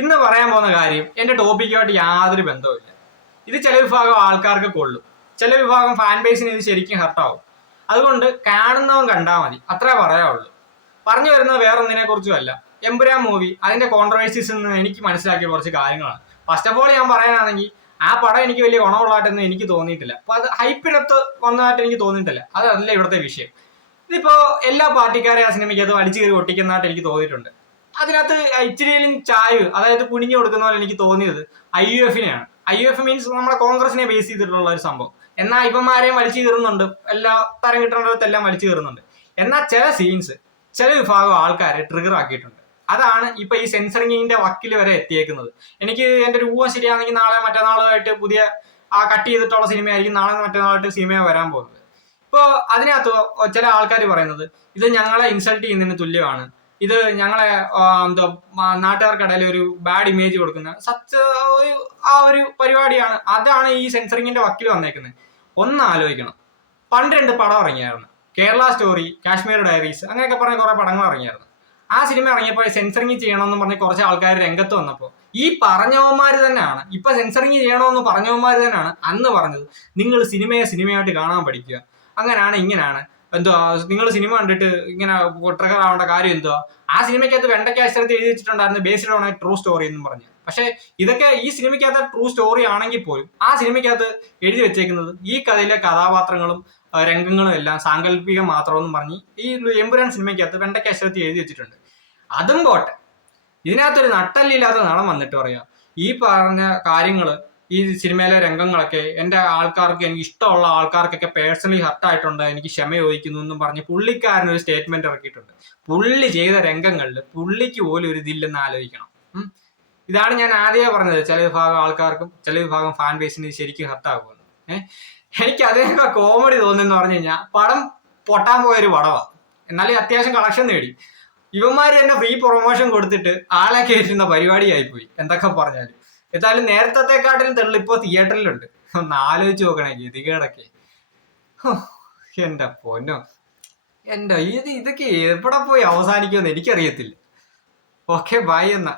ഇന്ന് പറയാൻ പോകുന്ന കാര്യം എന്റെ ടോപ്പിക്കുമായിട്ട് യാതൊരു ബന്ധവുമില്ല. ഇത് ചില വിഭാഗം ആൾക്കാർക്ക് കൊള്ളും, ചില വിഭാഗം ഫാൻ ബേസിന് ഇത് ശരിക്കും ഹർട്ടാവും. അതുകൊണ്ട് കാണുന്നവൻ കണ്ടാൽ മതി, അത്രേ പറയാവുള്ളൂ. പറഞ്ഞു വരുന്നത് വേറൊന്നിനെ കുറിച്ചുമല്ല. എമ്പുരാൻ മൂവി അതിന്റെ കോൺട്രവേഴ്സീസിൽ നിന്ന് എനിക്ക് മനസ്സിലാക്കിയ കുറച്ച് കാര്യങ്ങളാണ്. ഫസ്റ്റ് ഓഫ് ഓൾ ഞാൻ പറയാനാണെങ്കിൽ ആ പടം എനിക്ക് വലിയ ഗുണമുള്ളതായിട്ടൊന്നും എനിക്ക് തോന്നിയിട്ടില്ല. അപ്പൊ അത് ഹൈപ്പിനകത്ത് വന്നതായിട്ട് എനിക്ക് തോന്നിയിട്ടില്ല. അതല്ല ഇവിടുത്തെ വിഷയം. ഇതിപ്പോ എല്ലാ പാർട്ടിക്കാരെ ആ സിനിമയ്ക്ക് അത് വലിച്ചു കയറി ഒട്ടിക്കുന്നതായിട്ട് എനിക്ക് തോന്നിയിട്ടുണ്ട്. അതിനകത്ത് ഇച്ചിരിയിലും ചായവ്, അതായത് കുനിഞ്ഞു കൊടുക്കുന്ന പോലെ എനിക്ക് തോന്നിയത് IUF-നെയാണ്. IUF മീൻസ് നമ്മുടെ കോൺഗ്രസിനെ ബേസ് ചെയ്തിട്ടുള്ള ഒരു സംഭവം. എന്നാൽ ഇവന്മാരെയും വലിച്ചു കയറുന്നുണ്ട്, എല്ലാ തരം കിട്ടേണ്ടതെല്ലാം വലിച്ചു കയറുന്നുണ്ട്. എന്നാൽ ചില സീൻസ് ചില വിഭാഗം ആൾക്കാരെ ട്രിഗർ ആക്കിയിട്ടുണ്ട്. അതാണ് ഇപ്പൊ ഈ സെൻസറിങ്ങിന്റെ വക്കിൽ വരെ എത്തിയേക്കുന്നത്. എനിക്ക് എന്റെ ഒരു ഊഹം ശരിയാണെങ്കിൽ നാളെ മറ്റന്നാളുമായിട്ട് പുതിയ ആ കട്ട് ചെയ്തിട്ടുള്ള സിനിമയായിരിക്കും നാളെ മറ്റന്നാളായിട്ട് സിനിമ വരാൻ പോകുന്നത്. ഇപ്പൊ അതിനകത്ത് ചില ആൾക്കാർ പറയുന്നത് ഇത് ഞങ്ങളെ ഇൻസൾട്ട് ചെയ്യുന്നതിന് തുല്യമാണ്, ഇത് ഞങ്ങളെ എന്തോ നാട്ടുകാർക്കിടയിൽ ഒരു ബാഡ് ഇമേജ് കൊടുക്കുന്ന ആ ഒരു പരിപാടിയാണ്. അതാണ് ഈ സെൻസറിങ്ങിന്റെ വക്കിൽ വന്നേക്കുന്നത്. ഒന്ന് ആലോചിക്കണം, പണ്ട് 2 പടം ഇറങ്ങിയായിരുന്നു, കേരള സ്റ്റോറി, കാശ്മീർ ഡയറീസ്, അങ്ങനെയൊക്കെ പറഞ്ഞ കുറെ പടങ്ങൾ ഇറങ്ങിയായിരുന്നു. ആ സിനിമ ഇറങ്ങിയപ്പോൾ സെൻസറിങ് ചെയ്യണമെന്ന് പറഞ്ഞ് കുറച്ച് ആൾക്കാർ രംഗത്ത് വന്നപ്പോൾ ഈ പറഞ്ഞവന്മാര് തന്നെയാണ്, ഇപ്പൊ സെൻസറിങ് ചെയ്യണമെന്ന് പറഞ്ഞവന്മാര് തന്നെയാണ് അന്ന് പറഞ്ഞത് നിങ്ങൾ സിനിമയെ സിനിമയായിട്ട് കാണാൻ പഠിക്കുക, അങ്ങനെയാണ് ഇങ്ങനെയാണ്, എന്തുവാ നിങ്ങൾ സിനിമ കണ്ടിട്ട് ഇങ്ങനെ ട്രിഗർ ആവേണ്ട കാര്യം എന്തുവാ. ആ സിനിമയ്ക്കകത്ത് വെണ്ടയ്ക്ക അക്ഷരത്തിൽ എഴുതി വെച്ചിട്ടുണ്ടായിരുന്നു based on A true story എന്നും പറഞ്ഞു. പക്ഷെ ഇതൊക്കെ ഈ സിനിമയ്ക്കകത്ത് ട്രൂ സ്റ്റോറി ആണെങ്കിൽ പോലും ആ സിനിമയ്ക്കകത്ത് എഴുതി വെച്ചേക്കുന്നത് ഈ കഥയിലെ കഥാപാത്രങ്ങളും രംഗങ്ങളും എല്ലാം സാങ്കല്പികം മാത്രമെന്നും പറഞ്ഞ് ഈ എമ്പുരാൻ സിനിമയ്ക്കകത്ത് വെണ്ടയ്ക്ക അക്ഷരത്തിൽ എഴുതി വെച്ചിട്ടുണ്ട്. അതും പോട്ടെ, ഇതിനകത്തൊരു നട്ടല്ലില്ലാത്ത നടൻ വന്നിട്ട് പറയാം ഈ പറഞ്ഞ കാര്യങ്ങള്, ഈ സിനിമയിലെ രംഗങ്ങളൊക്കെ എൻ്റെ ആൾക്കാർക്ക്, എനിക്ക് ഇഷ്ടമുള്ള ആൾക്കാർക്കൊക്കെ പേഴ്സണലി ഹർട്ടായിട്ടുണ്ട്, എനിക്ക് ക്ഷമ ചോദിക്കുന്നു എന്നും പറഞ്ഞ് പുള്ളിക്കാരൻ ഒരു സ്റ്റേറ്റ്മെന്റ് ഇറക്കിയിട്ടുണ്ട്. പുള്ളി ചെയ്ത രംഗങ്ങളിൽ പുള്ളിക്ക് പോലും ഒരു ഇതില്ലെന്ന് ആലോചിക്കണം. ഇതാണ് ഞാൻ ആദ്യമേ പറഞ്ഞത്, ചില വിഭാഗം ആൾക്കാർക്കും ചില വിഭാഗം ഫാൻ ബേസിന് ശരിക്കും ഹർട്ടാകുമെന്ന്. എനിക്ക് അതിനൊക്കെ കോമഡി തോന്നുന്നു പറഞ്ഞു കഴിഞ്ഞാൽ പടം പൊട്ടാൻ പോയൊരു പടമാണ്, എന്നാലും അത്യാവശ്യം കളക്ഷൻ നേടി. ഇവന്മാര് തന്നെ ഫ്രീ പ്രൊമോഷൻ കൊടുത്തിട്ട് ആളെ കയറ്റുന്ന പരിപാടിയായിപ്പോയി എന്തൊക്കെ പറഞ്ഞാലും. എന്തായാലും നേരത്തെക്കാട്ടിലും തെളിവ് ഇപ്പൊ തിയേറ്ററിലുണ്ട്. ഒന്ന് ആലോചിച്ച് നോക്കണേ ഗതികേടൊക്കെ. എന്റെ പൊന്നോ, ഇതൊക്കെ എവിടെ പോയി അവസാനിക്കുമെന്ന് എനിക്കറിയത്തില്ല. ഓക്കെ, ബൈ എന്നാ.